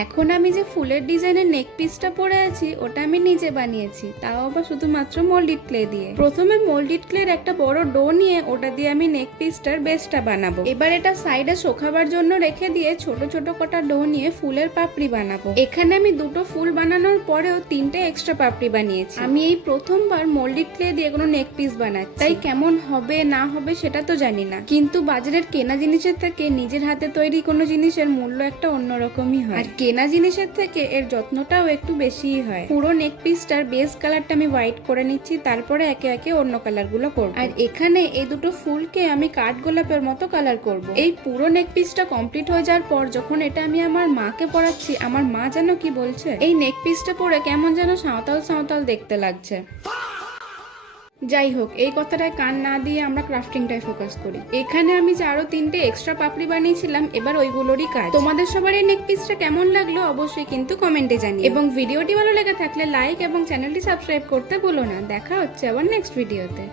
এখন আমি যে ফুলের ডিজাইনের নেক পিসটা পরে আছি ওটা আমি নিজে বানিয়েছি, তাও আবার শুধুমাত্র মোল্ডেড ক্লে দিয়ে। প্রথমে মোল্ডেড ক্লের একটা বড় ডো নিয়ে ওটা দিয়ে আমি নেক পিসটার বেসটা বানাবো। এবার এটা সাইডে শুকাবার জন্য রেখে দিয়ে ছোট ছোট কটা ডো নিয়ে ফুলের পাপড়ি বানাবো। এখানে আমি দুটো ফুল বানানোর পরেও তিনটে এক্সট্রা পাপড়ি বানিয়েছি। আমি এই প্রথমবার মোল্ডেড ক্লে দিয়ে কোনো নেক পিস বানাচ্ছি, তাই কেমন হবে না হবে সেটা তো জানি না, কিন্তু বাজারের কেনা জিনিসের থেকে নিজের হাতে তৈরি কোনো জিনিসের মূল্য একটা অন্যরকমই হয়, আর কেনা জিনিসের থেকে এর যত্নটাও একটু বেশিই হয়। পুরো নেক পিসটার বেস কালারটা আমি হোয়াইট করে নিচ্ছি, তারপরে একে একে অন্য কালারগুলো করব। আর এখানে এই দুটো ফুলকে আমি কাঠ গোলাপের মতো কালার করব। এই পুরো নেক পিসটা কমপ্লিট হয়ে যাওয়ার পর যখন এটা আমি আমার মাকে পরাচ্ছি, আমার মা যেন কি বলছে, এই নেক পিসটা পরে কেমন যেন সাঁওতাল সাঁওতাল দেখতে লাগছে। যাই হোক, এই কথাটায় কান না দিয়ে আমরা ক্রাফটিংটায় ফোকাস করি। এখানে আমি যে আরো তিনটে এক্সট্রা পাপড়ি বানিয়েছিলাম, এবার ওইগুলোরই কাজ। তোমাদের সবার এই নেক পিসটা কেমন লাগলো অবশ্যই কিন্তু কমেন্টে জানিও, এবং ভিডিওটি ভালো লেগে থাকলে লাইক এবং চ্যানেলটি সাবস্ক্রাইব করতে ভুলো না। দেখা হচ্ছে আবার নেক্সট ভিডিওতে।